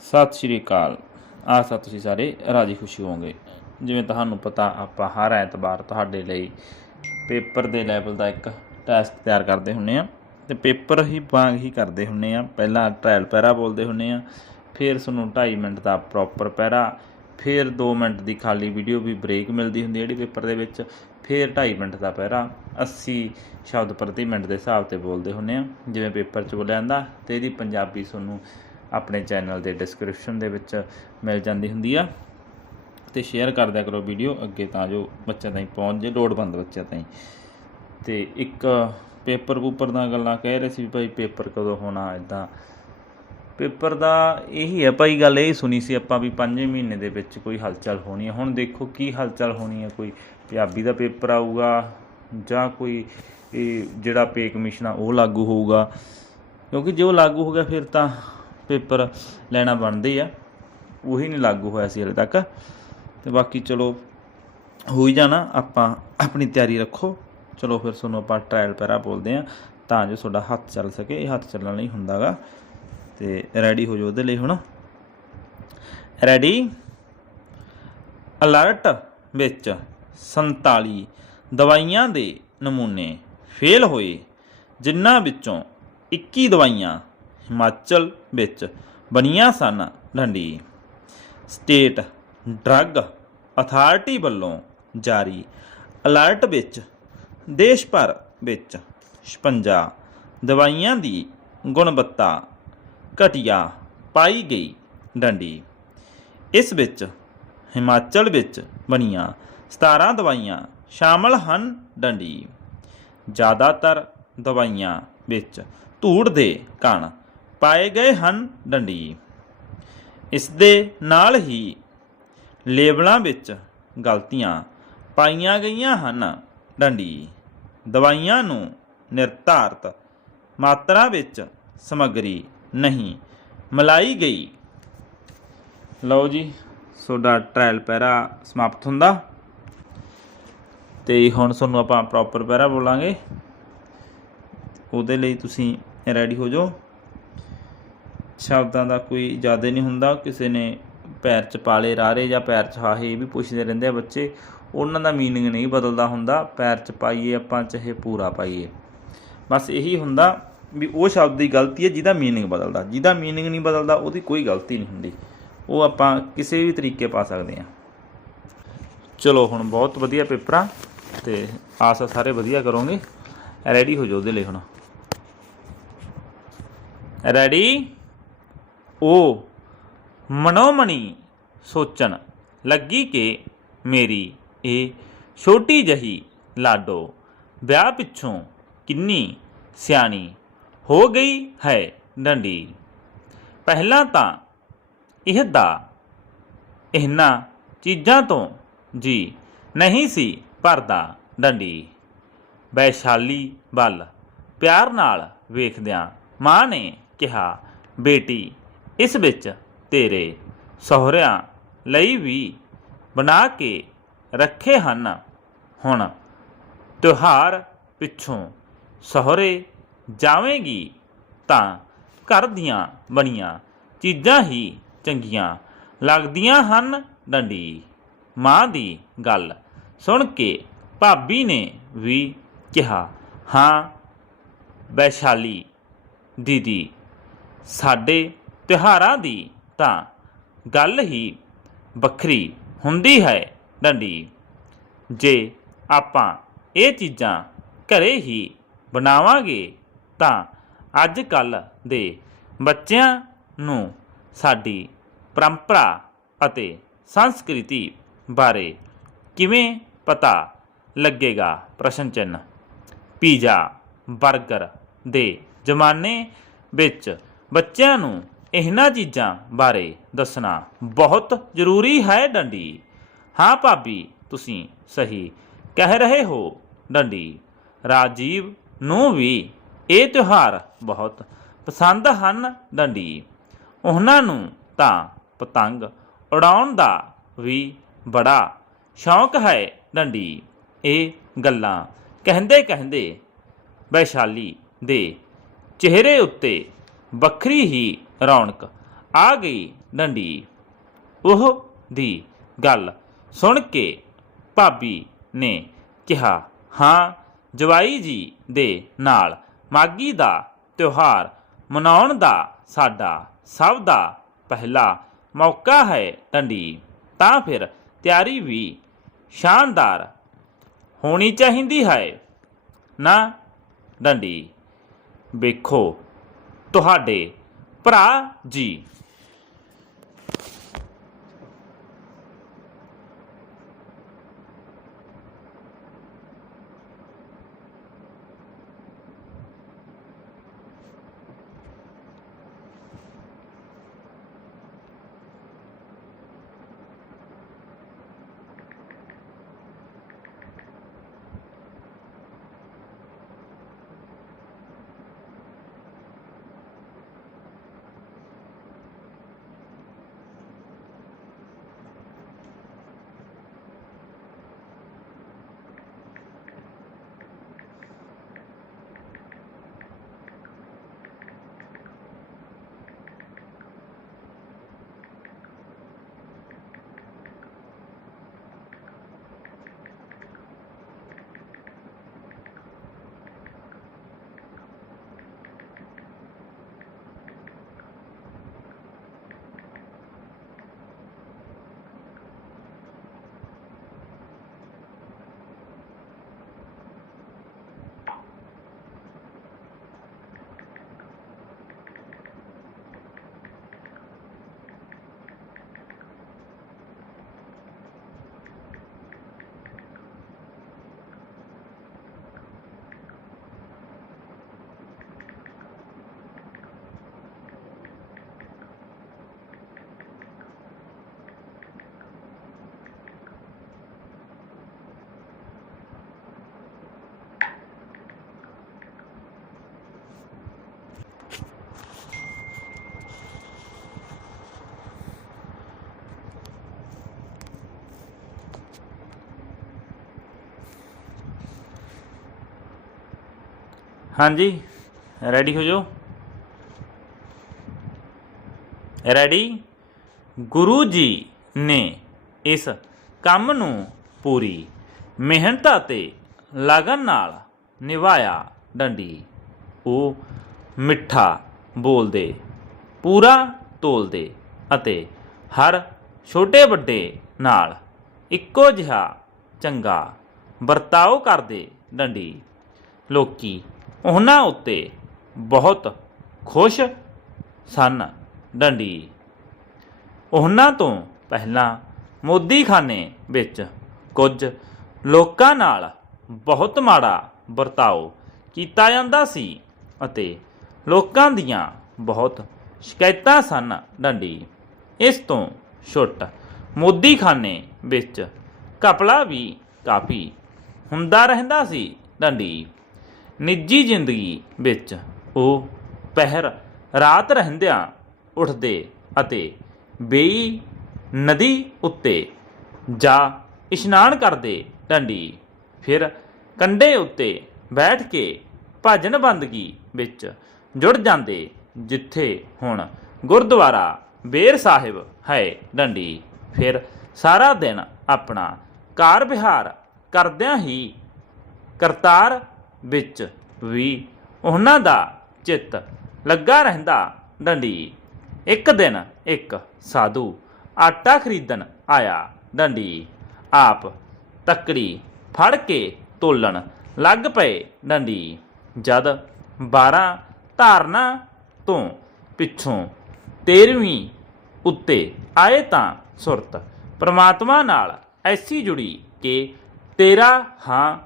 ਸਤਿ ਸ਼੍ਰੀ ਅਕਾਲ। ਆਸਾ ਤੁਸੀਂ ਸਾਰੇ ਰਾਜੀ ਖੁਸ਼ੀ ਹੋਵੋਗੇ। ਜਿਵੇਂ ਤੁਹਾਨੂੰ ਪਤਾ, ਆਪਾਂ ਹਰ ਐਤਵਾਰ ਤੁਹਾਡੇ ਲਈ ਪੇਪਰ ਦੇ ਲੈਵਲ ਦਾ ਇੱਕ ਟੈਸਟ ਤਿਆਰ ਕਰਦੇ ਹੁੰਨੇ ਆ। ਤੇ ਪੇਪਰ ਹੀ ਵਾਂਗ ਹੀ ਕਰਦੇ ਹੁੰਨੇ ਆ। ਪਹਿਲਾਂ ਟ੍ਰਾਇਲ ਪੈਰਾ ਬੋਲਦੇ ਹੁੰਨੇ ਆ। ਫਿਰ ਤੁਹਾਨੂੰ 2.5 ਮਿੰਟ ਦਾ ਪ੍ਰੋਪਰ ਪੈਰਾ। ਫਿਰ 2 ਮਿੰਟ ਦੀ ਖਾਲੀ ਵੀਡੀਓ ਵੀ ਬ੍ਰੇਕ ਮਿਲਦੀ ਹੁੰਦੀ ਜਿਹੜੀ ਪੇਪਰ ਦੇ ਵਿੱਚ। ਫਿਰ 2.5 ਮਿੰਟ ਦਾ ਪੈਰਾ। 80 ਸ਼ਬਦ ਪ੍ਰਤੀ ਮਿੰਟ ਦੇ ਹਿਸਾਬ ਤੇ ਬੋਲਦੇ ਹੁੰਨੇ ਆ। ਜਿਵੇਂ ਪੇਪਰ 'ਚ ਬੋਲਿਆ ਜਾਂਦਾ, ਤੇ ਇਹਦੀ ਪੰਜਾਬੀ ਤੁਹਾਨੂੰ ਆਪਣੇ ਚੈਨਲ ਦੇ ਡਿਸਕ੍ਰਿਪਸ਼ਨ ਦੇ ਵਿੱਚ ਮਿਲ ਜਾਂਦੀ ਹੁੰਦੀ ਆ। ਤੇ ਸ਼ੇਅਰ ਕਰ ਦਿਆ ਕਰੋ ਵੀਡੀਓ ਅੱਗੇ ਤਾਂ ਜੋ ਬੱਚਿਆਂ ਤਾਈਂ ਪਹੁੰਚ ਜੇ, ਲੋੜਵੰਦ ਬੱਚਿਆਂ ਤਾਈਂ। ਤੇ ਇੱਕ ਪੇਪਰ ਪੂਪਰ ਦਾ ਗੱਲਾਂ ਕਹਿ ਰਹੇ ਸੀ ਭਾਈ ਪੇਪਰ ਕਦੋਂ ਹੋਣਾ ਇਦਾਂ ਪੇਪਰ ਦਾ ਇਹੀ ਹੈ ਭਾਈ ਗੱਲ ਇਹ ਸੁਣੀ ਸੀ ਆਪਾਂ ਵੀ 5 ਮਹੀਨੇ ਦੇ ਵਿੱਚ ਕੋਈ ਹਲਚਲ ਹੋਣੀ ਹੈ ਹੁਣ ਦੇਖੋ ਕੀ ਹਲਚਲ ਹੋਣੀ ਹੈ ਕੋਈ ਪੰਜਾਬੀ ਦਾ ਪੇਪਰ ਆਊਗਾ ਜਾਂ ਕੋਈ ਇਹ ਜਿਹੜਾ ਪੇ ਕਮਿਸ਼ਨ ਆ ਉਹ ਲਾਗੂ ਹੋਊਗਾ। ਕਿਉਂਕਿ ਜੇ ਉਹ ਲਾਗੂ ਹੋ ਗਿਆ ਫਿਰ ਤਾਂ ਪੇਪਰ ਲੈਣਾ ਬਣਦਾ ਆ। ਉਹੀ ਨਹੀਂ ਲਾਗੂ ਹੋਇਆ ਸੀ ਹਲੇ ਤੱਕ। ਤੇ ਬਾਕੀ ਚਲੋ, ਹੋ ਹੀ ਜਾਣਾ। ਆਪਾਂ ਆਪਣੀ ਤਿਆਰੀ ਰੱਖੋ। ਚਲੋ ਫਿਰ ਤੁਹਾਨੂੰ ਆਪਾਂ ਟ੍ਰਾਇਲ ਪੈਰਾ ਬੋਲਦੇ ਆ। ਤਾਂ ਜੋ ਤੁਹਾਡਾ ਹੱਥ ਚੱਲ ਸਕੇ। ਇਹ ਹੱਥ ਚੱਲਣ ਲਈ ਹੁੰਦਾਗਾ। ਤੇ ਰੈਡੀ ਹੋ ਜਾਓ ਉਹਦੇ ਲਈ ਹੁਣ। ਰੈਡੀ ਅਲਰਟ ਵਿੱਚ 47 ਦਵਾਈਆਂ ਦੇ ਨਮੂਨੇ ਫੇਲ ਹੋਏ। ਜਿਨ੍ਹਾਂ ਵਿੱਚੋਂ 21 ਦਵਾਈਆਂ ਹਿਮਾਚਲ ਵਿੱਚ ਬਣੀਆਂ ਸਨ। ਢੰਡੀ ਸਟੇਟ ਡਰੱਗ ਅਥਾਰਟੀ ਵੱਲੋਂ ਜਾਰੀ ਅਲਰਟ ਵਿੱਚ ਦੇਸ਼ ਭਰ ਵਿੱਚ 56 ਦਵਾਈਆਂ ਦੀ ਗੁਣਵੱਤਾ ਘਟੀਆ ਪਾਈ ਗਈ। ਡੰਡੀ ਇਸ ਵਿੱਚ ਹਿਮਾਚਲ ਵਿੱਚ ਬਣੀਆਂ 17 ਦਵਾਈਆਂ ਸ਼ਾਮਲ ਹਨ। ਡੰਡੀ ਜ਼ਿਆਦਾਤਰ ਦਵਾਈਆਂ ਵਿੱਚ ਧੂੜ ਦੇ ਕਣ ਪਾਏ ਗਏ ਹਨ ਡੰਡੀ। ਇਸ ਦੇ ਨਾਲ ਹੀ ਲੇਬਲਾਂ ਵਿੱਚ ਗਲਤੀਆਂ ਪਾਈਆਂ ਗਈਆਂ ਹਨ ਡੰਡੀ। ਦਵਾਈਆਂ ਨੂੰ ਨਿਰਧਾਰਤ ਮਾਤਰਾ ਵਿੱਚ ਸਮੱਗਰੀ ਨਹੀਂ ਮਿਲਾਈ ਗਈ। ਲਓ ਜੀ ਤੁਹਾਡਾ ਟ੍ਰਾਇਲ ਪੈਰਾ ਸਮਾਪਤ ਹੁੰਦਾ। ਤੇ ਹੁਣ ਤੁਹਾਨੂੰ ਆਪਾਂ ਪ੍ਰੋਪਰ ਪੈਰਾ ਬੋਲਾਂਗੇ। ਉਹਦੇ ਲਈ ਤੁਸੀਂ ਰੈਡੀ ਹੋ ਜਾਓ। ਸ਼ਬਦਾਂ ਦਾ ਕੋਈ ਜ਼ਿਆਦਾ ਨਹੀਂ ਹੁੰਦਾ, ਕਿਸੇ ਨੇ ਪੈਰ 'ਚ ਪਾਲੇ ਰਾਰੇ ਜਾਂ ਪੈਰ 'ਚ ਹਾਹੇ ਇਹ ਵੀ ਪੁੱਛਦੇ ਰਹਿੰਦੇ ਆ ਬੱਚੇ, ਉਹਨਾਂ ਦਾ ਮੀਨਿੰਗ ਨਹੀਂ ਬਦਲਦਾ ਹੁੰਦਾ, ਪੈਰ 'ਚ ਪਾਈਏ ਆਪਾਂ, ਚਾਹੇ ਪੂਰਾ ਪਾਈਏ। ਬਸ ਇਹੀ ਹੁੰਦਾ ਵੀ ਉਹ ਸ਼ਬਦ ਦੀ ਗਲਤੀ ਹੈ ਜਿਹਦਾ ਮੀਨਿੰਗ ਬਦਲਦਾ, ਜਿਹਦਾ ਮੀਨਿੰਗ ਨਹੀਂ ਬਦਲਦਾ ਉਹਦੀ ਕੋਈ ਗਲਤੀ ਨਹੀਂ ਹੁੰਦੀ। ਉਹ ਆਪਾਂ ਕਿਸੇ ਵੀ ਤਰੀਕੇ ਪਾ ਸਕਦੇ ਹਾਂ। ਚਲੋ ਹੁਣ ਬਹੁਤ ਵਧੀਆ ਪੇਪਰ ਆ, ਤੇ ਆਸ ਆ ਸਾਰੇ ਵਧੀਆ ਕਰੋਗੇ। ਰੈਡੀ ਹੋ ਜਾਓ ਉਹਦੇ ਲਈ ਹੁਣ। ਰੈਡੀ ਉਹ ਮਨੋਮਣੀ ਸੋਚਣ ਲੱਗੀ ਕਿ ਮੇਰੀ ਇਹ ਛੋਟੀ ਜਹੀ ਲਾਡੋ ਵਿਆਹ ਪਿੱਛੋਂ ਕਿੰਨੀ ਸਿਆਣੀ ਹੋ ਗਈ ਹੈ ਡੰਡੀ ਪਹਿਲਾਂ ਤਾਂ ਇਹ ਦਾ ਇਹਨਾਂ ਚੀਜ਼ਾਂ ਤੋਂ ਜੀ ਨਹੀਂ ਸੀ ਭਰਦਾ ਡੰਡੀ ਵੈਸ਼ਾਲੀ ਵੱਲ ਪਿਆਰ ਨਾਲ ਵੇਖਦਿਆਂ ਮਾਂ ਨੇ ਕਿਹਾ, ਬੇਟੀ ਇਸ ਵਿੱਚ ਤੇਰੇ ਸਹੁਰਿਆਂ ਲਈ ਵੀ ਬਣਾ ਕੇ ਰੱਖੇ ਹਨ। ਹੁਣ ਤਿਉਹਾਰ ਪਿੱਛੋਂ ਸਹੁਰੇ ਜਾਵੇਂਗੀ ਤਾਂ ਘਰ ਦੀਆਂ ਬਣੀਆਂ ਚੀਜ਼ਾਂ ਹੀ ਚੰਗੀਆਂ ਲੱਗਦੀਆਂ ਹਨ ਡੰਡੀ। ਮਾਂ ਦੀ ਗੱਲ ਸੁਣ ਕੇ ਭਾਬੀ ਨੇ ਵੀ ਕਿਹਾ, ਹਾਂ, ਵੈਸ਼ਾਲੀ ਦੀਦੀ, ਸਾਡੇ ਤਿਉਹਾਰਾਂ ਦੀ ਤਾਂ ਗੱਲ ਹੀ ਵੱਖਰੀ ਹੁੰਦੀ ਹੈ ਡੰਡੀ। ਜੇ ਆਪਾਂ ਇਹ ਚੀਜ਼ਾਂ ਘਰੇ ਹੀ ਬਣਾਵਾਂਗੇ ਤਾਂ ਅੱਜ ਕੱਲ ਦੇ ਬੱਚਿਆਂ ਨੂੰ ਸਾਡੀ ਪਰੰਪਰਾ ਅਤੇ ਸੰਸਕ੍ਰਿਤੀ ਬਾਰੇ ਕਿਵੇਂ ਪਤਾ ਲੱਗੇਗਾ? ਪ੍ਰਸ਼ਨ ਚਿੰਨ੍ਹ। ਪੀਜ਼ਾ 버ਗਰ ਦੇ ਜ਼ਮਾਨੇ ਵਿੱਚ ਬੱਚਿਆਂ ਨੂੰ ਇਹਨਾਂ ਚੀਜ਼ਾਂ ਬਾਰੇ ਦੱਸਣਾ ਬਹੁਤ ਜ਼ਰੂਰੀ ਹੈ ਡੰਡੀ। ਹਾਂ ਭਾਬੀ, ਤੁਸੀਂ ਸਹੀ ਕਹਿ ਰਹੇ ਹੋ ਡੰਡੀ। ਰਾਜੀਵ ਨੂੰ ਵੀ ਇਹ ਤਿਉਹਾਰ ਬਹੁਤ ਪਸੰਦ ਹਨ ਡੰਡੀ। ਉਹਨਾਂ ਨੂੰ ਤਾਂ ਪਤੰਗ ਉਡਾਉਣ ਦਾ ਵੀ ਬੜਾ ਸ਼ੌਂਕ ਹੈ ਡੰਡੀ। ਇਹ ਗੱਲਾਂ ਕਹਿੰਦੇ ਕਹਿੰਦੇ ਵੈਸ਼ਾਲੀ ਦੇ ਚਿਹਰੇ ਉੱਤੇ ਵੱਖਰੀ ਹੀ ਰੌਣਕ। ਆ ਗਈ ਡੰਡੀ। ਉਹ ਦੀ ਗੱਲ ਸੁਣ ਕੇ ਭਾਬੀ ਨੇ ਕਿਹਾ, ਹਾਂ, ਜਵਾਈ ਜੀ ਦੇ ਨਾਲ ਮਾਗੀ ਦਾ ਤਿਉਹਾਰ ਮਨਾਉਣ ਦਾ ਸਾਡਾ ਸਭ ਦਾ ਪਹਿਲਾ ਮੌਕਾ ਹੈ ਡੰਡੀ। ਤਾਂ ਫਿਰ ਤਿਆਰੀ ਵੀ ਸ਼ਾਨਦਾਰ ਹੋਣੀ ਚਾਹੀਦੀ ਹੈ। ਨਾ ਡੰਡੀ, ਵੇਖੋ ਤੁਹਾਡੇ ਭਰਾ ਜੀ ਹਾਂਜੀ। ਰੈਡੀ ਹੋ ਜਾਓ? ਰੈਡੀ ਗੁਰੂ ਜੀ ਨੇ ਇਸ ਕੰਮ ਨੂੰ ਪੂਰੀ ਮਿਹਨਤ ਅਤੇ ਲਗਨ ਨਾਲ ਨਿਭਾਇਆ ਡੰਡੀ। ਉਹ ਮਿੱਠਾ ਬੋਲਦੇ, ਪੂਰਾ ਤੋਲਦੇ ਅਤੇ ਹਰ ਛੋਟੇ ਵੱਡੇ ਨਾਲ ਇੱਕੋ ਜਿਹਾ ਚੰਗਾ ਵਰਤਾਓ ਕਰਦੇ ਡੰਡੀ। ਲੋਕੀ ਉਹਨਾਂ ਉੱਤੇ ਬਹੁਤ ਖੁਸ਼ ਸਨ ਡੰਡੀ। ਉਹਨਾਂ ਤੋਂ ਪਹਿਲਾਂ ਮੋਦੀਖਾਨੇ ਵਿੱਚ ਕੁਝ ਲੋਕਾਂ ਨਾਲ ਬਹੁਤ ਮਾੜਾ ਵਰਤਾਓ ਕੀਤਾ ਜਾਂਦਾ ਸੀ ਅਤੇ ਲੋਕਾਂ ਦੀਆਂ ਬਹੁਤ ਸ਼ਿਕਾਇਤਾਂ ਸਨ ਡੰਡੀ। ਇਸ ਤੋਂ ਛੁੱਟ ਮੋਦੀਖਾਨੇ ਵਿੱਚ ਕਪਲਾ ਵੀ ਕਾਫੀ ਹੁੰਦਾ ਰਹਿੰਦਾ ਸੀ ਡੰਡੀ। ਨਿੱਜੀ ਜ਼ਿੰਦਗੀ ਵਿੱਚ ਉਹ ਪਹਿਰ ਰਾਤ ਰਹਿੰਦਿਆਂ ਉੱਠਦੇ ਅਤੇ ਬੇਈ ਨਦੀ ਉੱਤੇ ਜਾ ਇਸ਼ਨਾਨ ਕਰਦੇ ਡੰਡੀ। ਫਿਰ ਕੰਡੇ ਉੱਤੇ ਬੈਠ ਕੇ ਭਜਨ ਬੰਦਗੀ ਵਿੱਚ ਜੁੜ ਜਾਂਦੇ, ਜਿੱਥੇ ਹੁਣ ਗੁਰਦੁਆਰਾ ਬੇਰ ਸਾਹਿਬ ਹੈ ਡੰਡੀ। ਫਿਰ ਸਾਰਾ ਦਿਨ ਆਪਣਾ ਕਾਰ ਵਿਹਾਰ ਕਰਦਿਆਂ ਹੀ ਕਰਤਾਰ ਵਿੱਚ ਵੀ ਉਹਨਾਂ ਦਾ ਚਿੱਤ ਲੱਗਾ ਰਹਿੰਦਾ ਡੰਡੀ। ਇੱਕ ਦਿਨ ਇੱਕ ਸਾਧੂ ਆਟਾ ਖਰੀਦਣ ਆਇਆ ਡੰਡੀ। ਆਪ ਤੱਕੜੀ ਫੜ ਕੇ ਤੋਲਣ ਲੱਗ ਪਏ ਡੰਡੀ। ਜਦ 12 ਧਾਰਨਾ ਤੋਂ ਪਿੱਛੋਂ 13ਵੀਂ ਉੱਤੇ ਆਏ ਤਾਂ ਸੁਰਤ ਪ੍ਰਮਾਤਮਾ ਨਾਲ ਐਸੀ ਜੁੜੀ ਕਿ ਤੇਰਾ ਹਾਂ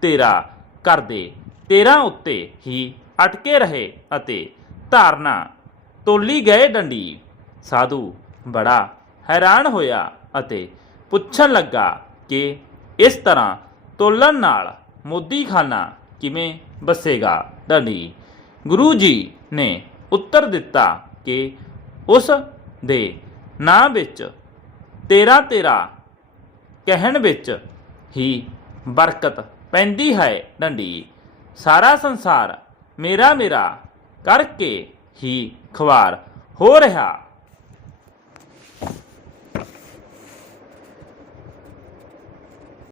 ਤੇਰਾ ਕਰਦੇ। ਤੇਰਾ ਉੱਤੇ ਹੀ ਅਟਕੇ ਰਹੇ ਅਤੇ ਧਾਰਨਾ ਤੋਲੀ ਗਏ ਡੰਡੀ। ਸਾਧੂ ਬੜਾ ਹੈਰਾਨ ਹੋਇਆ ਅਤੇ ਪੁੱਛਣ ਲੱਗਾ ਕਿ ਇਸ ਤਰ੍ਹਾਂ ਤੋਲਣ ਨਾਲ ਮੋਦੀਖਾਨਾ ਕਿਵੇਂ ਬਸੇਗਾ ਡੰਡੀ। ਗੁਰੂ ਜੀ ਨੇ ਉੱਤਰ ਦਿੱਤਾ ਕਿ ਉਸ ਦੇ ਨਾਂ ਵਿੱਚ ਤੇਰਾ ਤੇਰਾ ਕਹਿਣ ਵਿੱਚ ਹੀ ਬਰਕਤ ਪੈਂਦੀ ਹੈ ਡੰਡੀ। ਸਾਰਾ ਸੰਸਾਰ ਮੇਰਾ ਮੇਰਾ ਕਰਕੇ ਹੀ ਖਵਾਰ ਹੋ ਰਿਹਾ।